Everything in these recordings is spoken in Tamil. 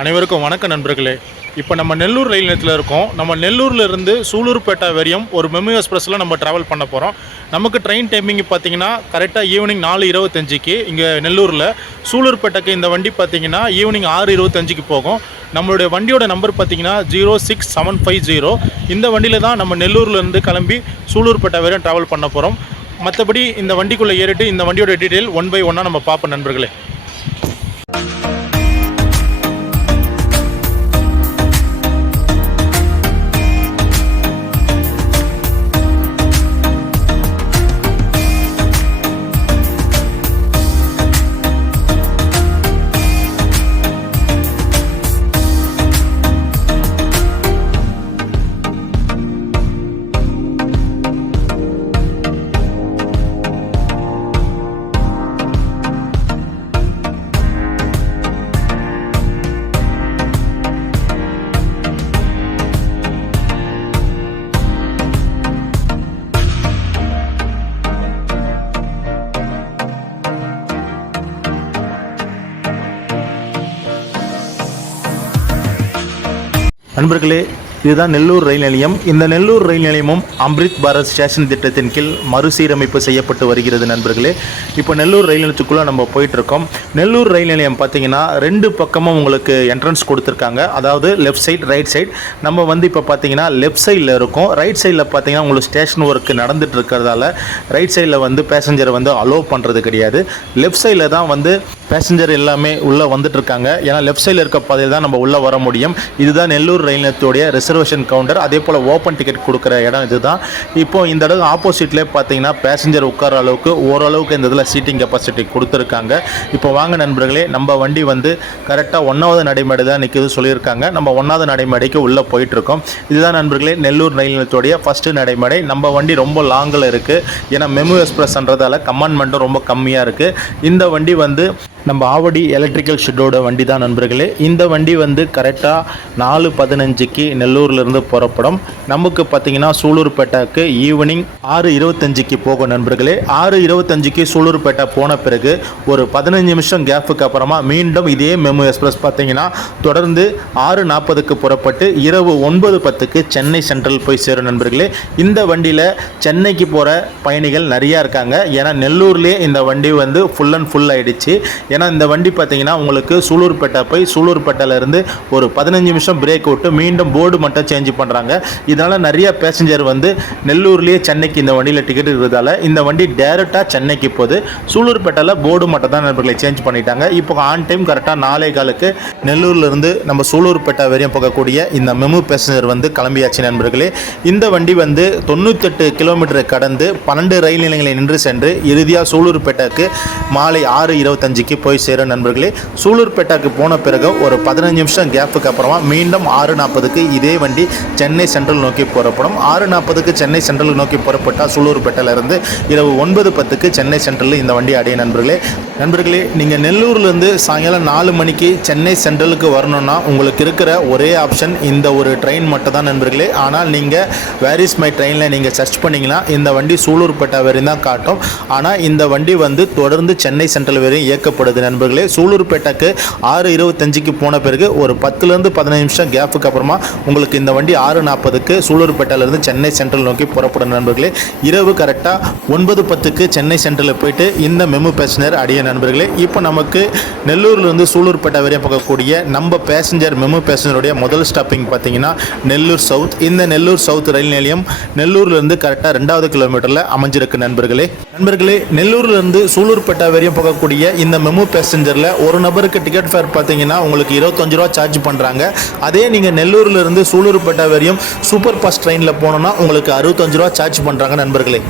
அனைவருக்கும் வணக்க நண்பர்களே. இப்போ நம்ம நெல்லூர் ரயில் நிலையத்தில் இருக்கோம். நம்ம நெல்லூர்லேருந்து சூலூர்பேட்டை வரையும் ஒரு மெமு எக்ஸ்பிரஸில் நம்ம ட்ராவல் பண்ண போகிறோம். நமக்கு ட்ரெயின் டைமிங் பார்த்தீங்கன்னா கரெக்டாக ஈவினிங் 4:25க்கு இங்கே நெல்லூரில். சூலூர்பேட்டைக்கு இந்த வண்டி பார்த்தீங்கன்னா ஈவினிங் 6:25க்கு போகும். நம்மளுடைய வண்டியோட நம்பர் பார்த்தீங்கன்னா 06750. இந்த வண்டியில் தான் நம்ம நெல்லூர்லேருந்து கிளம்பி சூலூர்பேட்டை வரையும் ட்ராவல் பண்ண போகிறோம். மற்றபடி இந்த வண்டிக்குள்ளே ஏறிட்டு இந்த வண்டியோட டீட்டெயில் 1 by 1 நம்ம பார்ப்போம் நண்பர்களே. நண்பர்களே, இதுதான் நெல்லூர் ரயில் நிலையம். இந்த நெல்லூர் ரயில் நிலையமும் அம்ரித் பாரத் ஸ்டேஷன் திட்டத்தின் கீழ் மறுசீரமைப்பு செய்யப்பட்டு வருகிறது நண்பர்களே. இப்போ நெல்லூர் ரயில் நிலையத்துக்குள்ளே நம்ம போயிட்டுருக்கோம். நெல்லூர் ரயில் நிலையம் பார்த்தீங்கன்னா 2 பக்கமும் உங்களுக்கு என்ட்ரன்ஸ் கொடுத்துருக்காங்க. அதாவது லெஃப்ட் சைட், ரைட் சைட். நம்ம இப்போ பார்த்தீங்கன்னா லெஃப்ட் சைடில் இருக்கும். ரைட் சைடில் பார்த்தீங்கன்னா உங்களுக்கு ஸ்டேஷன் ஒர்க் நடந்துட்டு இருக்கிறதால ரைட் சைடில் பேசஞ்சரை அலோவ் பண்ணுறது கிடையாது. லெஃப்ட் சைடில் தான் பேசஞ்சர் எல்லாமே உள்ளே வந்துட்டு இருக்காங்க. ஏன்னா லெஃப்ட் சைடில் இருக்க பாதையில் தான் நம்ம உள்ளே வர முடியும். இதுதான் நெல்லூர் ரயில் நிலையத்துடைய ரிசர்வேஷன் கவுண்டர். அதே போல் ஓப்பன் டிக்கெட் கொடுக்குற இடம் இதுதான். இப்போ இந்த இடத்துல ஆப்போசிட்லேயே பார்த்தீங்கன்னா பேசஞ்சர் உட்கார அளவுக்கு ஓரளவுக்கு இந்த இதில் சீட்டிங் கெப்பாசிட்டி கொடுத்துருக்காங்க. இப்போ வாங்க நண்பர்களே, நம்ம வண்டி கரெக்டாக 1வது நடைமேடை தான் நிற்குது சொல்லியிருக்காங்க. நம்ம 1வது நடைமேடைக்கு உள்ளே போயிட்டுருக்கோம். இதுதான் நண்பர்களே நெல்லூர் ரயில் நிலையத்துடைய ஃபஸ்ட்டு நடைமேடை. நம்ம வண்டி ரொம்ப லாங்கில் இருக்குது. ஏன்னா மெமு எக்ஸ்பிரஸ்ன்றதால கம்பார்ட்மெண்ட்டும் ரொம்ப கம்மியாக இருக்குது. இந்த வண்டி நம்ம ஆவடி எலக்ட்ரிக்கல் ஷெட்டோட வண்டி தான் நண்பர்களே. இந்த வண்டி கரெக்டாக 4:15க்கு நெல்லூர்லேருந்து புறப்படும். நமக்கு பார்த்தீங்கன்னா சூலூர்பேட்டைக்கு ஈவினிங் 6:25க்கு போகும் நண்பர்களே. 6:25க்கு சூலூர்பேட்டை போன பிறகு ஒரு 15 நிமிஷம் கேப்புக்கு அப்புறமா மீண்டும் இதே மெமு எக்ஸ்பிரஸ் பார்த்தீங்கன்னா தொடர்ந்து 6:40க்கு புறப்பட்டு இரவு 9:10க்கு சென்னை சென்ட்ரல் போய் சேரும் நண்பர்களே. இந்த வண்டியில் சென்னைக்கு போகிற பயணிகள் நிறையா இருக்காங்க. ஏன்னா நெல்லூர்லேயே இந்த வண்டி ஃபுல் அண்ட் ஃபுல் ஆகிடுச்சு. ஏன்னா இந்த வண்டி பார்த்தீங்கன்னா உங்களுக்கு சூலூர்பேட்டை போய் சூலூர்பேட்டையிலேருந்து ஒரு 15 நிமிஷம் பிரேக் விட்டு மீண்டும் போர்டு மட்டும் சேஞ்ச் பண்ணுறாங்க. இதனால் நிறைய பேசஞ்சர் நெல்லூர்லேயே சென்னைக்கு இந்த வண்டியில் டிக்கெட் இருக்கிறதால இந்த வண்டி டேரெக்டாக சென்னைக்கு போகுது. சூலூர்பேட்டையில் போர்டு மட்டும் தான் நண்பர்களை சேஞ்ச் பண்ணிட்டாங்க. இப்போ ஆன் டைம் கரெக்டாக 4:15க்கு நெல்லூர்லேருந்து நம்ம சூலூர்பேட்டை வரையும் போகக்கூடிய இந்த மெமு பேசஞ்சர் கிளம்பியாச்சு நண்பர்களே. இந்த வண்டி 98 கிலோமீட்டரை கடந்து 12 ரயில் நிலையங்களை நின்று சென்று இறுதியாக சூலூர்பேட்டைக்கு மாலை 6:25க்கு போய் சேரும் நண்பர்களே. சூலூர்பேட்டைக்கு போன பிறகு ஒரு 15 நிமிஷம் கேப்புக்கு அப்புறமா மீண்டும் 6:40க்கு இதே வண்டி சென்னை சென்ட்ரல் நோக்கி புறப்படும். 6:40க்கு சென்னை சென்ட்ரல் நோக்கி புறப்பட்டால் சூலூர்பேட்டையிலிருந்து இரவு 9:10க்கு சென்னை சென்ட்ரலில் இந்த வண்டி அடைய நண்பர்களே. நீங்கள் நெல்லூர்லேருந்து சாயங்காலம் 4 மணிக்கு சென்னை சென்ட்ரலுக்கு வரணும்னா உங்களுக்கு இருக்கிற ஒரே ஆப்ஷன் இந்த ஒரு ட்ரெயின் மட்டும் தான் நண்பர்களே. ஆனால் நீங்கள் வேர் இஸ் மை ட்ரெயினில் நீங்கள் சர்ச் பண்ணிங்கன்னா இந்த வண்டி சூலூர்பேட்டை வரையும் தான் காட்டும். ஆனால் இந்த வண்டி தொடர்ந்து சென்னை சென்ட்ரல் வரையும் இயக்கப்படுது நண்பர்களே. சூலூர்பேட்டைக்கு 6:25க்கு போன பிறகு ஒரு 10லேருந்து 15 நிமிஷம் கேப்புக்கு அப்புறமா உங்களுக்கு இந்த வண்டி 6:40க்கு சூலூர்பேட்டையிலிருந்து சென்னை சென்ட்ரல் நோக்கி புறப்படும் நண்பர்களே. இரவு கரெக்டாக 9:10க்கு சென்னை சென்ட்ரலில் போயிட்டு இந்த மெமு பேசஞ்சர் அடைய நண்பர்களே. இப்போ நமக்கு நெல்லூர்லேருந்து சூலூர்பேட்டை வரையும் போகக்கூடிய நம்ம பேசஞ்சர் மெமு பேசஞ்சருடைய முதல் ஸ்டாப்பிங் பார்த்தீங்கன்னா நெல்லூர் சவுத். இந்த நெல்லூர் சவுத் ரயில் நிலையம் நெல்லூர்லேருந்து கரெக்டாக 2வது கிலோமீட்டரில் அமைஞ்சிருக்கு நண்பர்களே. நெல்லூர்லேருந்து சூலூர்பேட்டை வரையும் போகக்கூடிய இந்த மெமு பேசஞ்சரில் ஒரு நபருக்கு டிக்கெட் ஃபேர் பார்த்தீங்கன்னா உங்களுக்கு 25 ரூபா சார்ஜ் பண்ணுறாங்க. அதே நீங்கள் நெல்லூர்லேருந்து சூலூர்பேட்டை வரையும் சூப்பர் ஃபாஸ்ட் ட்ரெயினில் போனோன்னா உங்களுக்கு 65 ரூபா சார்ஜ் பண்ணுறாங்க நண்பர்களே.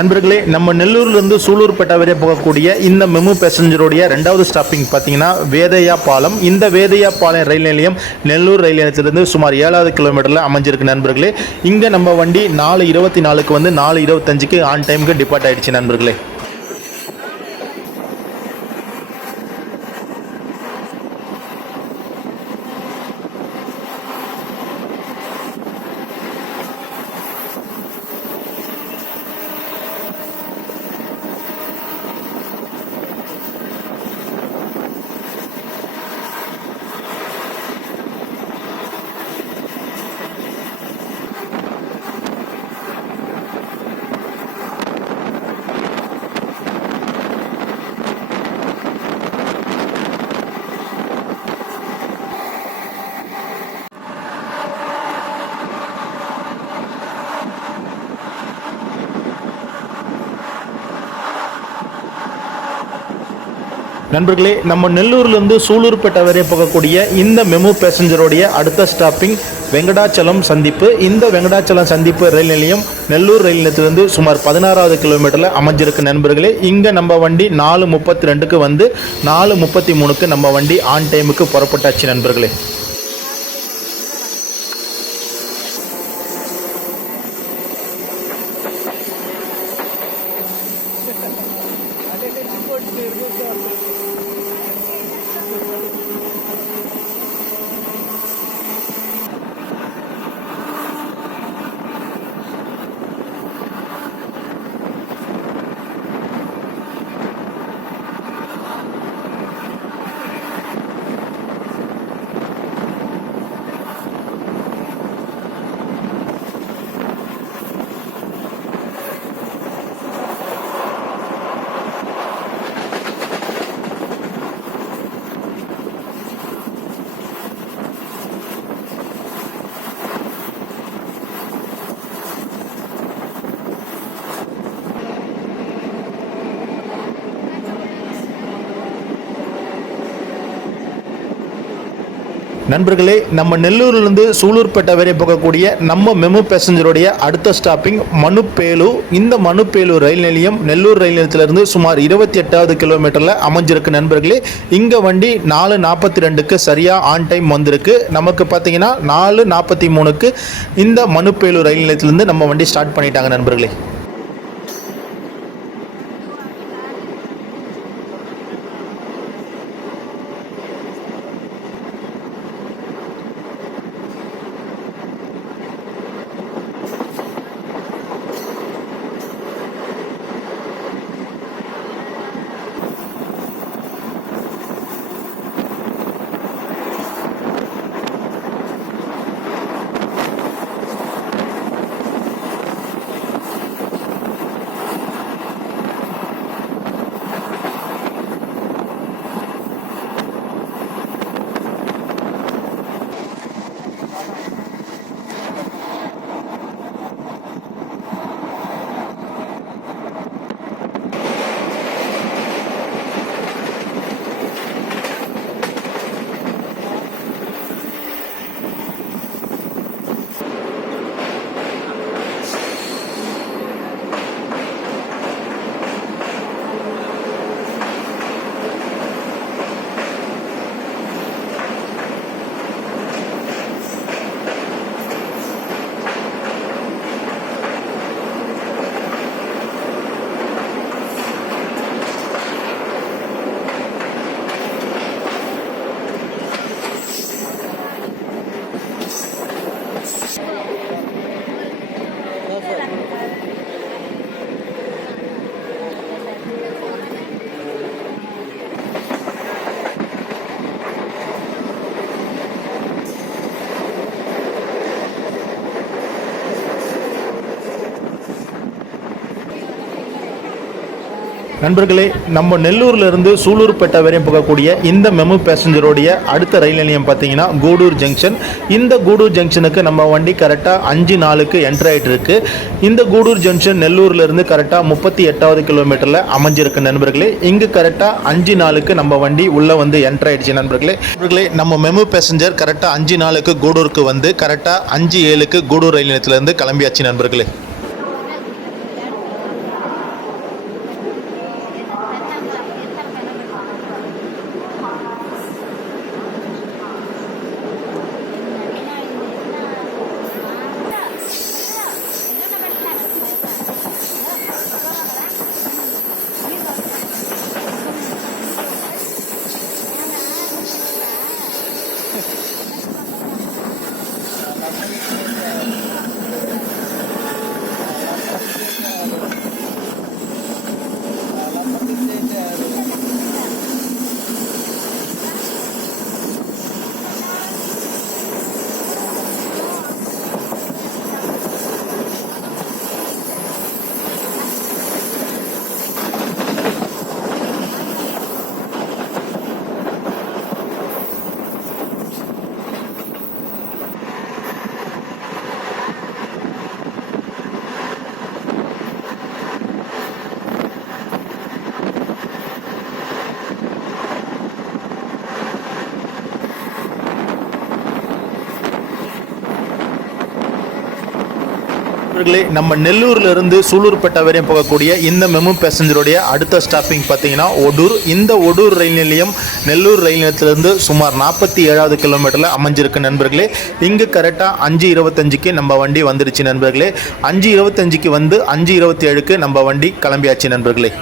நண்பர்களே, நம்ம நெல்லூர்லேருந்து சூலூர்பேட்டை வரை போகக்கூடிய இந்த மெமு பேசஞ்சருடைய ரெண்டாவது ஸ்டாப்பிங் பார்த்தீங்கன்னா வேதையா பாலம். இந்த வேதையா பாலம் ரயில் நிலையம் நெல்லூர் ரயில் நிலையத்திலிருந்து சுமார் 7வது கிலோமீட்டரில் அமைஞ்சிருக்கு நண்பர்களே. இங்கே நம்ம வண்டி 4:24 வந்து 4:25 ஆன் டைமுக்கு டிபார்ட் ஆகிடுச்சு நண்பர்களே. நண்பர்களே, நம்ம நெல்லூர்லேருந்து சூலூர்பேட்டை வரை போகக்கூடிய இந்த மெமு பேசஞ்சருடைய அடுத்த ஸ்டாப்பிங் வெங்கடாச்சலம் சந்திப்பு. இந்த வெங்கடாச்சலம் சந்திப்பு ரயில் நிலையம் நெல்லூர் ரயில் நிலையத்திலிருந்து சுமார் 16வது கிலோமீட்டரில் அமைஞ்சிருக்கு நண்பர்களே. இங்கே நம்ம வண்டி 4:32 வந்து 4:33 நம்ம வண்டி ஆன் டைமுக்கு புறப்பட்டாச்சு நண்பர்களே. நண்பர்களே, நம்ம நெல்லூர்லேருந்து சூலூர்பேட்டை வரை போகக்கூடிய நம்ம மெமு பேசஞ்சருடைய அடுத்த ஸ்டாப்பிங் மனுப்பேலு. இந்த மனுப்பேலு ரயில் நிலையம் நெல்லூர் ரயில் நிலையத்திலிருந்து சுமார் 28வது கிலோமீட்டரில் அமைஞ்சிருக்கு நண்பர்களே. இங்கே வண்டி 4:42 சரியாக ஆன் டைம் வந்திருக்கு. நமக்கு பார்த்தீங்கன்னா 4:43 இந்த மனுப்பேலு ரயில் நிலையத்திலிருந்து நம்ம வண்டி ஸ்டார்ட் பண்ணிட்டாங்க நண்பர்களே. நண்பர்களே, நம்ம நெல்லூர்லேருந்து சூலூர்பேட்டை வரையும் போகக்கூடிய இந்த மெமு பேசஞ்சருடைய அடுத்த ரயில் நிலையம் பார்த்தீங்கன்னா கூடூர் ஜங்ஷன். இந்த கூடூர் ஜங்ஷனுக்கு நம்ம வண்டி கரெக்டாக 5:04 என்ட்ரு ஆகிட்டு இருக்கு. இந்த கூடூர் ஜங்ஷன் நெல்லூர்லேருந்து கரெக்டாக 38வது கிலோமீட்டரில் அமைஞ்சிருக்கு நண்பர்களே. இங்கு கரெக்டாக 5:04 நம்ம வண்டி உள்ளே வந்து என்ட்ரு ஆகிடுச்சு நண்பர்களே. நம்ம மெமு பேசஞ்சர் கரெக்டாக 5:04 கூடூருக்கு வந்து கரெக்டாக 5:07 கூடூர் ரயில் நிலையத்திலேருந்து கிளம்பியாச்சு நண்பர்களே. நண்பர்களே, நம்ம நெல்லூர்ல இருந்து சூலூர்பேட்டை வரையும் போகக்கூடிய இந்த மெமு பேசஞ்சருடைய அடுத்த ஸ்டாப்பிங் பார்த்தீங்கன்னா ஒடூர். இந்த ஒடூர் ரயில் நிலையம் நெல்லூர் ரயில் நிலையத்திலிருந்து சுமார் 47வது கிலோமீட்டரில் அமைஞ்சிருக்கு நண்பர்களே. இங்கு கரெக்டாக 5:25க்கு நம்ம வண்டி வந்துடுச்சு நண்பர்களே. 5:25க்கு வந்து 5:27க்கு நம்ம வண்டி கிளம்பியாச்சு நண்பர்களே.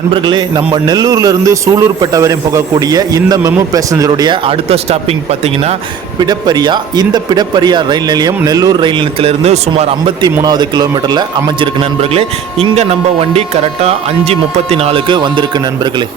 நண்பர்களே, நம்ம நெல்லூர்ல இருந்து சூலூர்பேட்டை வரையும் போகக்கூடிய இந்த மெமு பேசஞ்சருடைய அடுத்த ஸ்டாப்பிங் பார்த்தீங்கன்னா பிடப்பரியா. இந்த பிடப்பரியா ரயில் நிலையம் நெல்லூர் ரயில் நிலையத்திலிருந்து சுமார் 53வது கிலோமீட்டரில் அமைஞ்சிருக்கு நண்பர்களே. இங்கே நம்ம வண்டி கரெக்டாக 5:34க்கு வந்திருக்கு நண்பர்களே.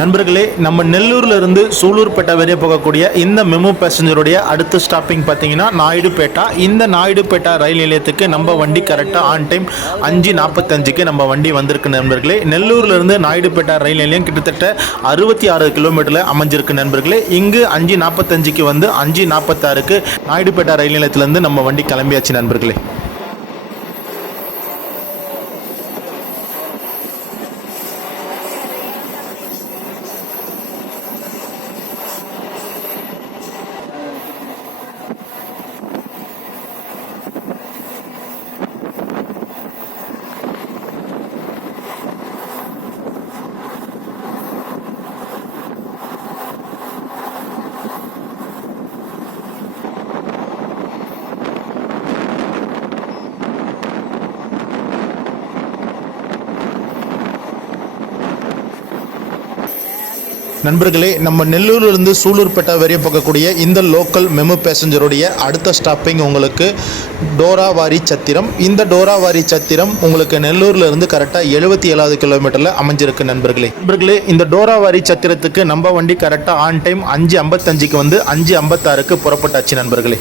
நண்பர்களே, நம்ம நெல்லூர்ல இருந்து சூலூர்பேட்டை வரைய போகக்கூடிய இந்த மெமு பேசஞ்சருடைய அடுத்த ஸ்டாப்பிங் பார்த்தீங்கன்னா நாயுடுபேட்டா. இந்த நாயுடுபேட்டா ரயில் நிலையத்துக்கு நம்ம வண்டி கரெக்டாக ஆன் டைம் 5:45க்கு நம்ம வண்டி வந்திருக்கு நண்பர்களே. நெல்லூர்ல இருந்து நாயுடுபேட்டா ரயில் நிலையம் கிட்டத்தட்ட 66 கிலோமீட்டரில் அமைஞ்சிருக்கு நண்பர்களே. இங்கு 5:45க்கு வந்து 5:46க்கு நாயுடுபேட்டா ரயில் நிலையத்திலிருந்து நம்ம வண்டி கிளம்பியாச்சு நண்பர்களே. நண்பர்களே, நம்ம நெல்லூர்லேருந்து சூலூர்பேட்டை வரைய போகக்கூடிய இந்த லோக்கல் மெமு பேசஞ்சருடைய அடுத்த ஸ்டாப்பிங் உங்களுக்கு டோராவாரி சத்திரம். இந்த டோராவாரி சத்திரம் உங்களுக்கு நெல்லூர்லேருந்து கரெக்டாக 77வது கிலோமீட்டரில் அமைஞ்சிருக்கு நண்பர்களே. இந்த டோராவாரி சத்திரத்துக்கு நம்ம வண்டி கரெக்டாக ஆன் டைம் 5:55க்கு வந்து 5:56க்கு புறப்பட்டாச்சு நண்பர்களே.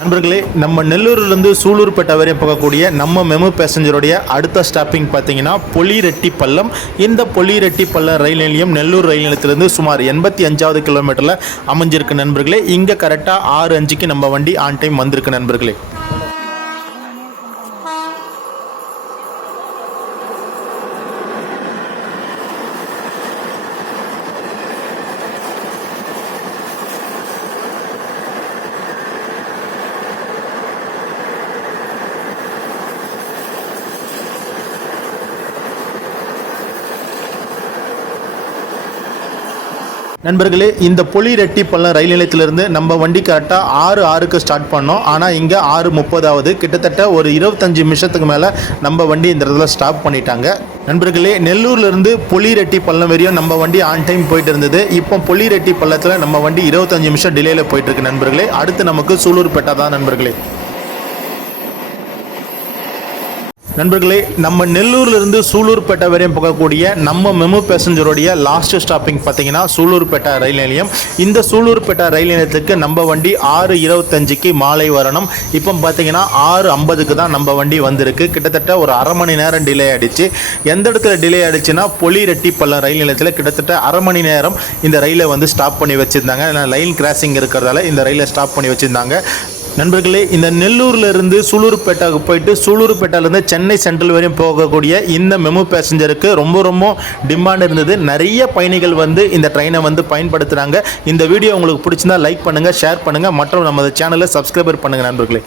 நண்பர்களே, நம்ம நெல்லூர்லேருந்து சூலூர்பேட்டை வரையும் போகக்கூடிய நம்ம மெமு பேசஞ்சருடைய அடுத்த ஸ்டாப்பிங் பார்த்தீங்கன்னா பொலிரெட்டிப்பள்ளம். இந்த பொலிரெட்டிப்பள்ளம் ரயில் நிலையம் நெல்லூர் ரயில் நிலையத்திலிருந்து சுமார் 85வது கிலோமீட்டரில் அமைஞ்சிருக்கு நண்பர்களே. இங்கே கரெக்டாக 6:05க்கு நம்ம வண்டி ஆன் டைம் வந்திருக்கு நண்பர்களே. நண்பர்களே, இந்த பொலிரெட்டிப்பள்ளம் ரயில் நிலையத்திலிருந்து நம்ம வண்டி கரெக்டாக 6:06க்கு ஸ்டார்ட் பண்ணோம். ஆனால் இங்கே 6:30 கிட்டத்தட்ட ஒரு 25 நிமிஷத்துக்கு மேலே நம்ம வண்டி இந்த இடத்துல ஸ்டாப் பண்ணிட்டாங்க. நண்பர்களே, நெல்லூர்லேருந்து பொலிரெட்டிப்பள்ளம் வரையும் நம்ம வண்டி ஆன் டைம் போயிட்டு இருந்தது. இப்போ பொலிரெட்டிப்பள்ளத்தில் நம்ம வண்டி 25 நிமிஷம் டிலேயில் போயிட்டு இருக்கு நண்பர்களே. அடுத்து நமக்கு சூலூர்பேட்டை தான் நண்பர்களே. நண்பர்களே, நம்ம நெல்லூர்லேருந்து சூலூர்பேட்டை வரையும் போகக்கூடிய நம்ம மெமு பேசஞ்சருடைய லாஸ்ட் ஸ்டாப்பிங் பார்த்தீங்கன்னா சூலூர்பேட்டை ரயில் நிலையம். இந்த சூலூர்பேட்டை ரயில் நிலையத்துக்கு நம்ம வண்டி 6:25க்கு மாலை வரணும். இப்போ பார்த்தீங்கன்னா 6:50க்கு தான் நம்ம வண்டி வந்திருக்கு. கிட்டத்தட்ட ஒரு அரை மணி நேரம் டிலே ஆகிடுச்சு. எந்த இடத்துல டிலே ஆகிடுச்சுன்னா பொலிரெட்டிப்பள்ளம் ரயில் நிலையத்தில் கிட்டத்தட்ட அரை மணி நேரம் இந்த ரயிலை வந்து ஸ்டாப் பண்ணி வச்சுருந்தாங்க. ஏன்னா லைன் கிராசிங் இருக்கிறதால இந்த ரயிலை ஸ்டாப் பண்ணி வச்சுருந்தாங்க. நண்பர்களே, இந்த நெல்லூர்லேருந்து சூலூர்பேட்டாவுக்கு போயிட்டு சூலூர்பேட்டாலேருந்து சென்னை சென்ட்ரல் வரையும் போகக்கூடிய இந்த மெமு பேசஞ்சருக்கு ரொம்ப டிமாண்ட் இருந்தது. நிறைய பயணிகள் வந்து இந்த ட்ரெயினை வந்து பயன்படுத்துகிறாங்க. இந்த வீடியோ உங்களுக்கு பிடிச்சிருந்தா லைக் பண்ணுங்கள், ஷேர் பண்ணுங்கள், மற்றும் நமது சேனலை சப்ஸ்கிரைபர் பண்ணுங்கள் நண்பர்களே.